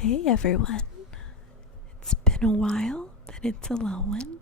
Hey everyone, it's been a while, but it's Elelwyn,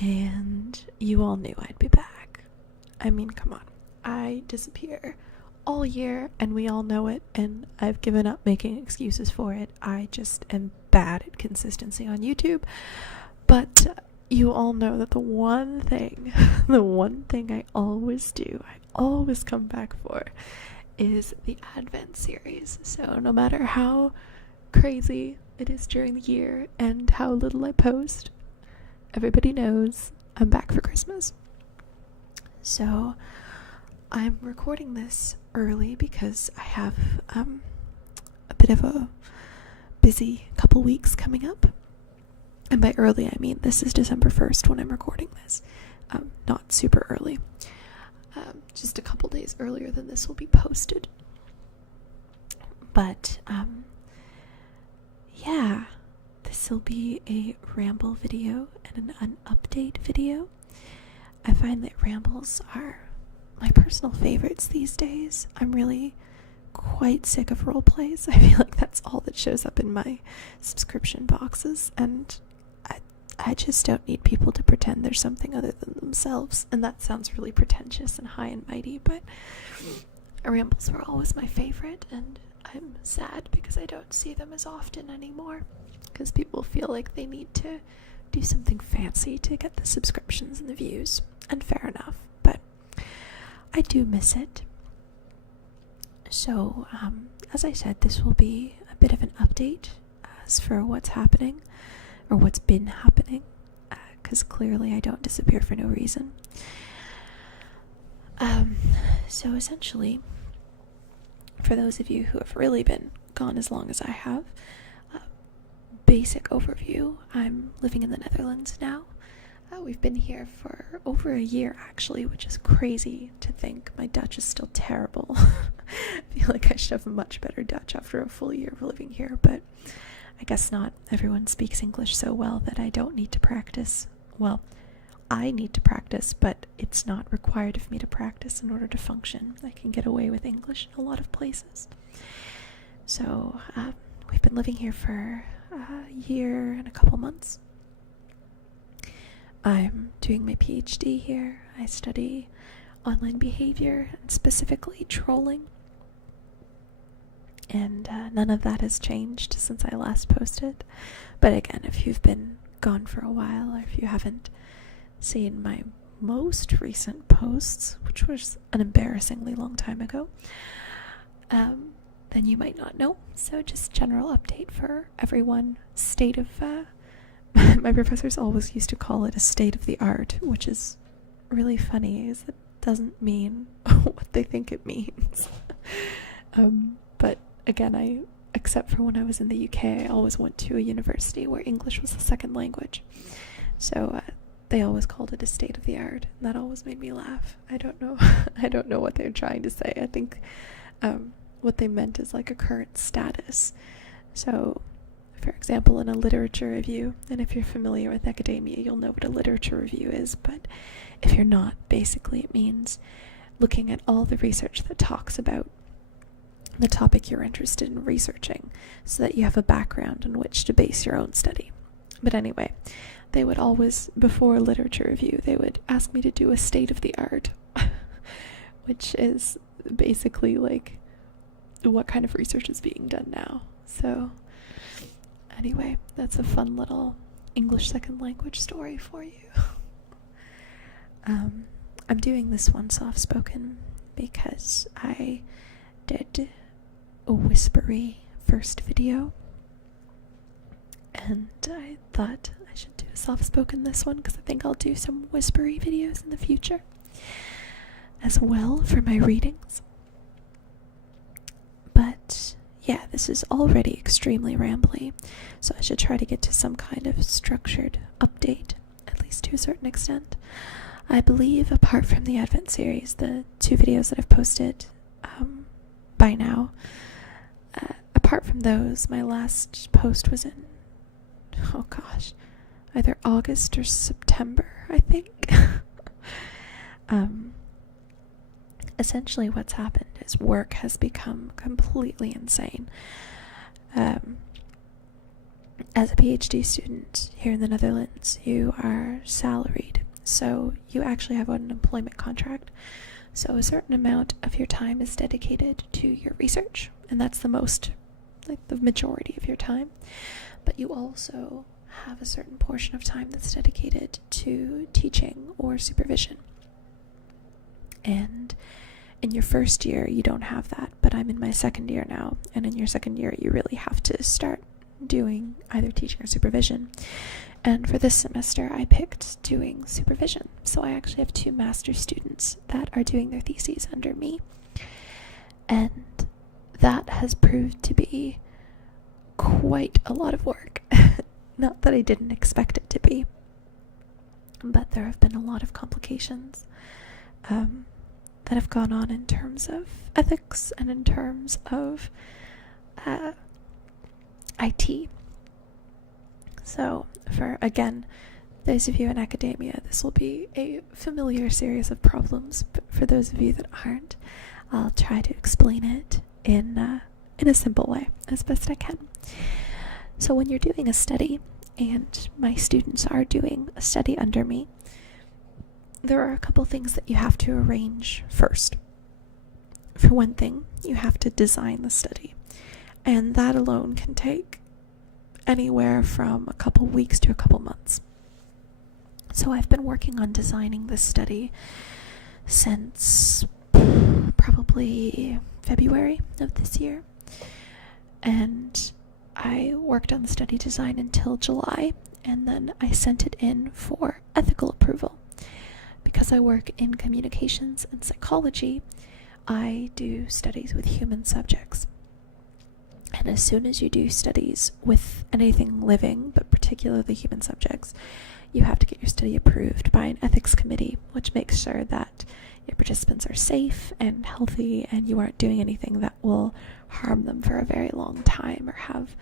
and you all knew I'd be back. I mean, come on, I disappear all year, and we all know it, and I've given up making excuses for it. I just am bad at consistency on YouTube, but you all know that the one thing I always do, I always come back for, is the Advent series. So no matter how crazy it is during the year and how little I post, everybody knows I'm back for Christmas. So I'm recording this early because I have a bit of a busy couple weeks coming up. And by early, I mean this is December 1st when I'm recording this. Not super early. Just a couple days earlier than this will be posted. But, yeah, this will be a ramble video and an update video. I find that rambles are my personal favorites these days. I'm really quite sick of role plays. I feel like that's all that shows up in my subscription boxes, and I just don't need people to pretend they're something other than themselves. And that sounds really pretentious and high and mighty, but rambles were always my favorite, and I'm sad because I don't see them as often anymore, because people feel like they need to do something fancy to get the subscriptions and the views, and fair enough, but I do miss it. So, as I said, this will be a bit of an update as for what's happening, or what's been happening, because clearly I don't disappear for no reason. So essentially, for those of you who have really been gone as long as I have, basic overview, I'm living in the Netherlands now. We've been here for over a year, actually, which is crazy to think. My Dutch is still terrible. I feel like I should have much better Dutch after a full year of living here, but I guess not. Everyone speaks English so well that I don't need to practice. Well, I need to practice, but it's not required of me to practice in order to function. I can get away with English in a lot of places. So, we've been living here for a year and a couple months. I'm doing my PhD here. I study online behavior, and specifically trolling. And none of that has changed since I last posted. But again, if you've been gone for a while, or if you haven't seen my most recent posts, which was an embarrassingly long time ago, then you might not know. So just general update for everyone. State of, my professors always used to call it a state of the art, which is really funny, is it doesn't mean what they think it means. But again, except for when I was in the UK, I always went to a university where English was the second language. So they always called it a state of the art, and that always made me laugh. I don't know. I don't know what they're trying to say. I think what they meant is like a current status. So, for example, in a literature review, and if you're familiar with academia, you'll know what a literature review is, but if you're not, basically it means looking at all the research that talks about the topic you're interested in researching, so that you have a background on which to base your own study. But anyway, they would always, before a literature review, they would ask me to do a state of the art, which is basically like what kind of research is being done now. So anyway, that's a fun little English second language story for you. I'm doing this one soft-spoken because I did a whispery first video, and I thought I should do a soft-spoken this one because I think I'll do some whispery videos in the future as well for my readings. But yeah, this is already extremely rambly, so I should try to get to some kind of structured update, at least to a certain extent. I believe, apart from the Advent series, the 2 videos that I've posted by now, apart from those, my last post was in, oh gosh, either August or September, I think. Essentially what's happened is work has become completely insane. as a PhD student here in the Netherlands, you are salaried. So you actually have an employment contract. So a certain amount of your time is dedicated to your research, and that's the majority of your time. But you also have a certain portion of time that's dedicated to teaching or supervision. And in your first year, you don't have that, but I'm in my second year now, and in your second year, you really have to start doing either teaching or supervision. And for this semester, I picked doing supervision. So I actually have 2 master's students that are doing their theses under me. And that has proved to be quite a lot of work. Not that I didn't expect it to be, but there have been a lot of complications that have gone on in terms of ethics and in terms of IT. So, for, again, those of you in academia, this will be a familiar series of problems, but for those of you that aren't, I'll try to explain it in a simple way, as best I can. So when you're doing a study, and my students are doing a study under me, there are a couple things that you have to arrange first. For one thing, you have to design the study, and that alone can take anywhere from a couple weeks to a couple months. So I've been working on designing this study since probably February of this year, and I worked on the study design until July, and then I sent it in for ethical approval. Because I work in communications and psychology, I do studies with human subjects. And as soon as you do studies with anything living, but particularly human subjects, you have to get your study approved by an ethics committee, which makes sure that your participants are safe and healthy and you aren't doing anything that will harm them for a very long time or have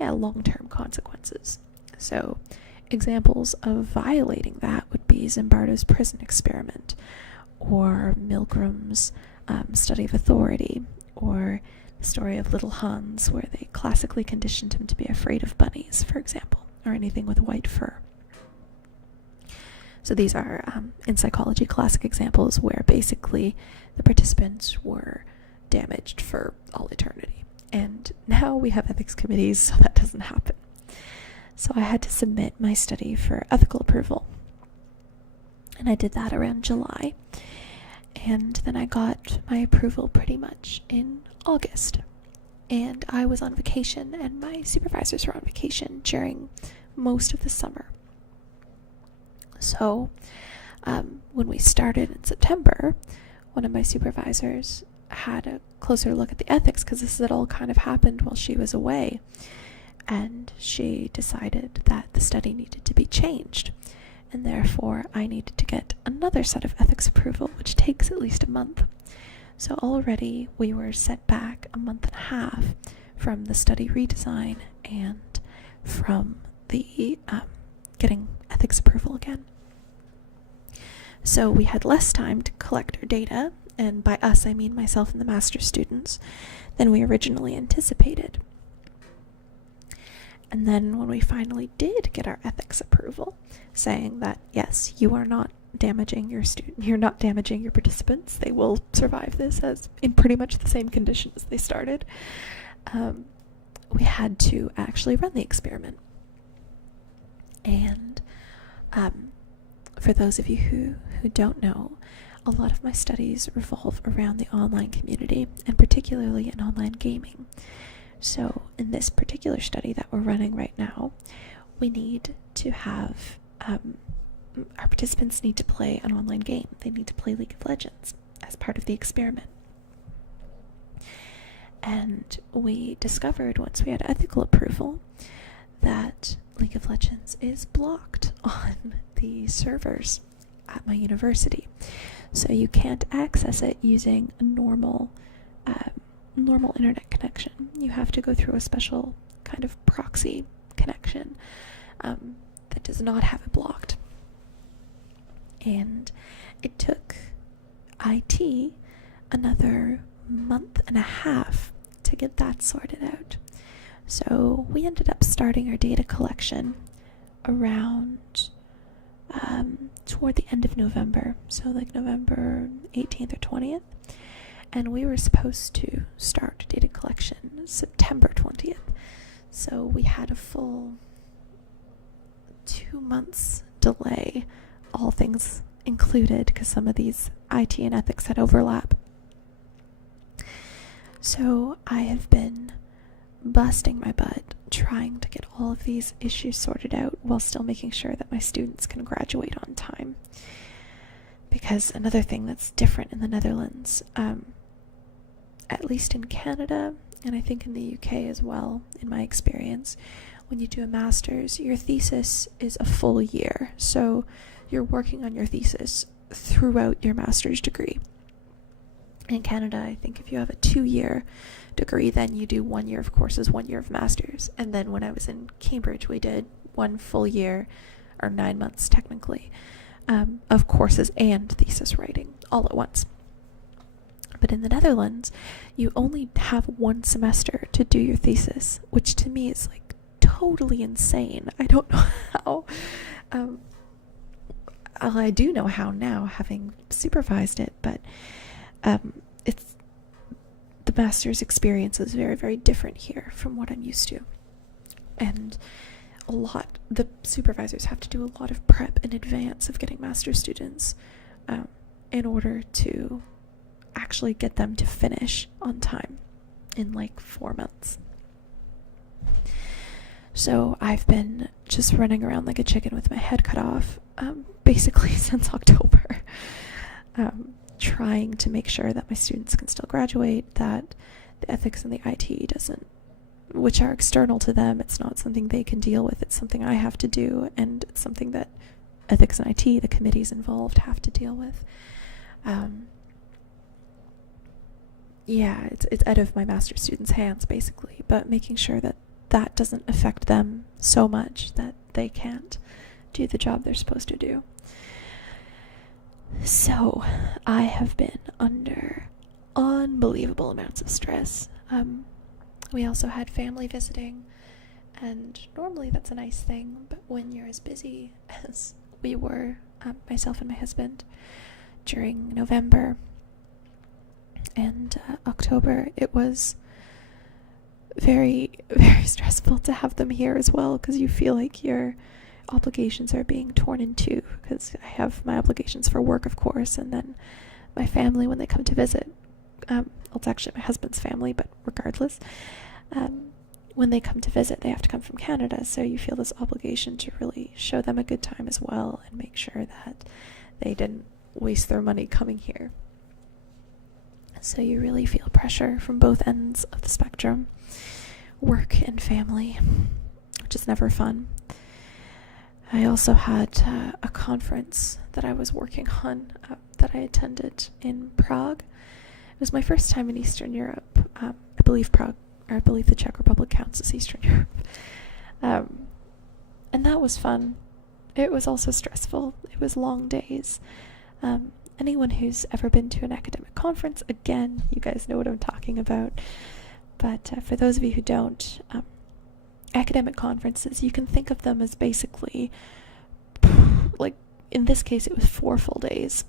long-term consequences. So examples of violating that would be Zimbardo's prison experiment, or Milgram's study of authority, or the story of little Hans, where they classically conditioned him to be afraid of bunnies, for example, or anything with white fur. So these are, in psychology, classic examples where basically the participants were damaged for all eternity. And now we have ethics committees, so that doesn't happen. So I had to submit my study for ethical approval. And I did that around July. And then I got my approval pretty much in August. And I was on vacation, and my supervisors were on vacation during most of the summer. So when we started in September, one of my supervisors had a closer look at the ethics, because this had all kind of happened while she was away. And she decided that the study needed to be changed, and therefore I needed to get another set of ethics approval, which takes at least a month. So already we were set back a month and a half from the study redesign and from the getting ethics approval again. So we had less time to collect our data, and by us I mean myself and the master's students, than we originally anticipated. And then when we finally did get our ethics approval, saying that, yes, you are not damaging you're not damaging your participants, they will survive this as in pretty much the same condition as they started, we had to actually run the experiment. And for those of you who don't know, a lot of my studies revolve around the online community, and particularly in online gaming. So in this particular study that we're running right now, we need to have, our participants need to play an online game. They need to play League of Legends as part of the experiment. And we discovered, once we had ethical approval, that League of Legends is blocked on the servers at my university. So you can't access it using a normal internet connection. You have to go through a special kind of proxy connection that does not have it blocked. And it took IT another month and a half to get that sorted out. So we ended up starting our data collection around toward the end of November, so like November 18th or 20th, and we were supposed to start data collection September 20th. So we had a full 2 months delay, all things included, because some of these IT and ethics had overlap. So I have been busting my butt trying to get all of these issues sorted out while still making sure that my students can graduate on time. Because another thing that's different in the Netherlands, at least in Canada, and I think in the UK as well, in my experience, when you do a master's, your thesis is a full year. So you're working on your thesis throughout your master's degree. In Canada, I think if you have a 2-year degree, then you do 1 year of courses, 1 year of masters. And then when I was in Cambridge, we did 1 full year, or 9 months technically, of courses and thesis writing all at once. But in the Netherlands, you only have 1 semester to do your thesis, which to me is like totally insane. I don't know how. I do know how now, having supervised it, but it's the master's experience is very, very different here from what I'm used to. And the supervisors have to do a lot of prep in advance of getting master's students in order to actually get them to finish on time in like 4 months. So I've been just running around like a chicken with my head cut off, basically since October, trying to make sure that my students can still graduate, that the ethics and the IT which are external to them, it's not something they can deal with, it's something I have to do, and it's something that ethics and IT, the committees involved, have to deal with. It's out of my master's students' hands, basically, but making sure that that doesn't affect them so much that they can't do the job they're supposed to do. So, I have been under unbelievable amounts of stress. We also had family visiting, and normally that's a nice thing, but when you're as busy as we were, myself and my husband, during November and October, it was very, very stressful to have them here as well, because you feel like your obligations are being torn in two, because I have my obligations for work, of course, and then my family when they come to visit. It's actually my husband's family, but regardless, when they come to visit, they have to come from Canada, so you feel this obligation to really show them a good time as well and make sure that they didn't waste their money coming here. So you really feel pressure from both ends of the spectrum, work and family, which is never fun. I also had a conference that I was working on that I attended in Prague. It was my first time in Eastern Europe. I believe Prague, or I believe the Czech Republic counts as Eastern Europe. And that was fun. It was also stressful. It was long days. Anyone who's ever been to an academic conference, again, you guys know what I'm talking about. But for those of you who don't, academic conferences, you can think of them as basically, like in this case, it was 4 full days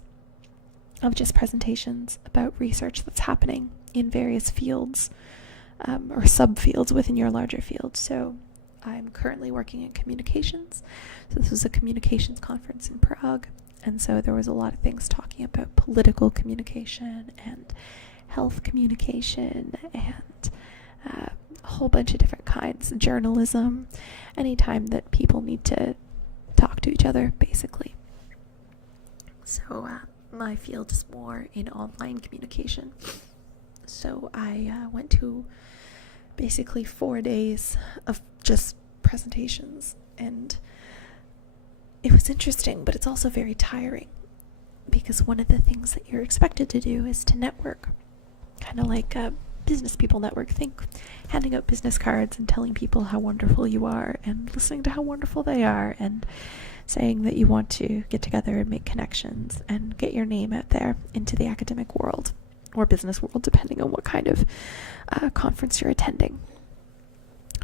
of just presentations about research that's happening in various fields or subfields within your larger field. So I'm currently working in communications. So this was a communications conference in Prague. And so there was a lot of things talking about political communication and health communication and a whole bunch of different kinds, journalism, anytime that people need to talk to each other, basically. So my field is more in online communication. So I went to basically 4 days of just presentations, and it was interesting, but it's also very tiring, because one of the things that you're expected to do is to network, kind of like business people network. Think handing out business cards and telling people how wonderful you are and listening to how wonderful they are and saying that you want to get together and make connections and get your name out there into the academic world or business world, depending on what kind of conference you're attending.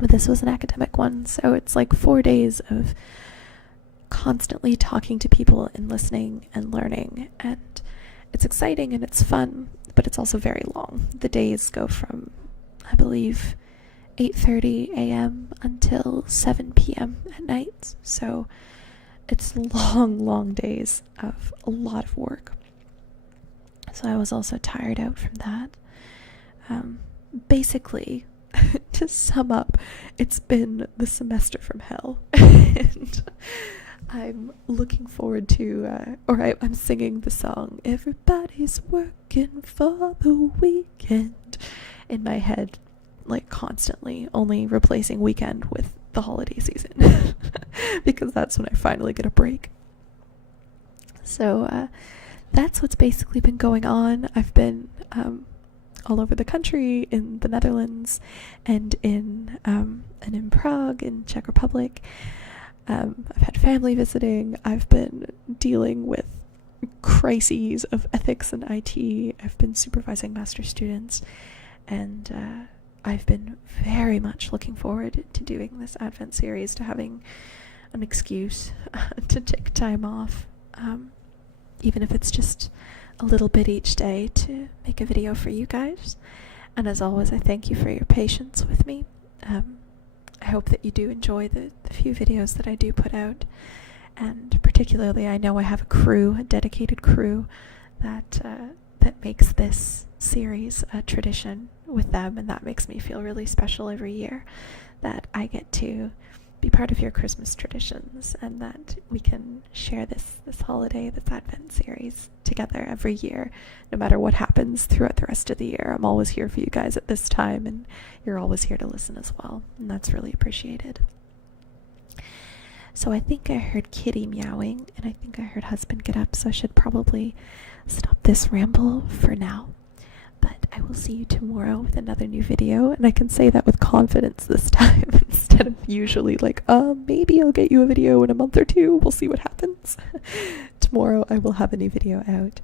But this was an academic one, so it's like 4 days of constantly talking to people and listening and learning, and it's exciting and it's fun, but it's also very long. The days go from, I believe, 8:30 a.m. until 7 p.m. at night, so it's long days of a lot of work. So I was also tired out from that. Basically, to sum up, it's been the semester from hell. And I'm looking forward to, I'm singing the song, "Everybody's working for the weekend," in my head, like constantly, only replacing weekend with the holiday season. Because that's when I finally get a break. So, that's what's basically been going on. I've been all over the country, in the Netherlands, and in Prague, in Czech Republic. I've had family visiting. I've been dealing with crises of ethics and IT. I've been supervising master students, and I've been very much looking forward to doing this Advent series, to having an excuse to take time off, even if it's just a little bit each day, to make a video for you guys. And as always, I thank you for your patience with me. I hope that you do enjoy the few videos that I do put out, and particularly I know I have a dedicated crew that makes this series a tradition with them, and that makes me feel really special every year, that I get to be part of your Christmas traditions, and that we can share this holiday, this Advent series together every year, no matter what happens throughout the rest of the year. I'm always here for you guys at this time, and you're always here to listen as well, and that's really appreciated. So I think I heard kitty meowing, and I think I heard husband get up, so I should probably stop this ramble for now. But I will see you tomorrow with another new video, and I can say that with confidence this time, instead of usually like, maybe I'll get you a video in a month or two, we'll see what happens. Tomorrow I will have a new video out,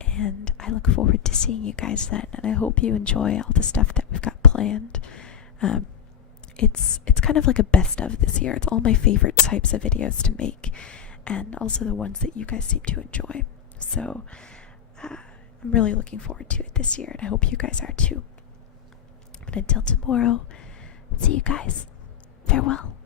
and I look forward to seeing you guys then, and I hope you enjoy all the stuff that we've got planned. It's kind of like a best of this year. It's all my favorite types of videos to make, and also the ones that you guys seem to enjoy. So I'm really looking forward to it this year, and I hope you guys are too. But until tomorrow, see you guys. Farewell.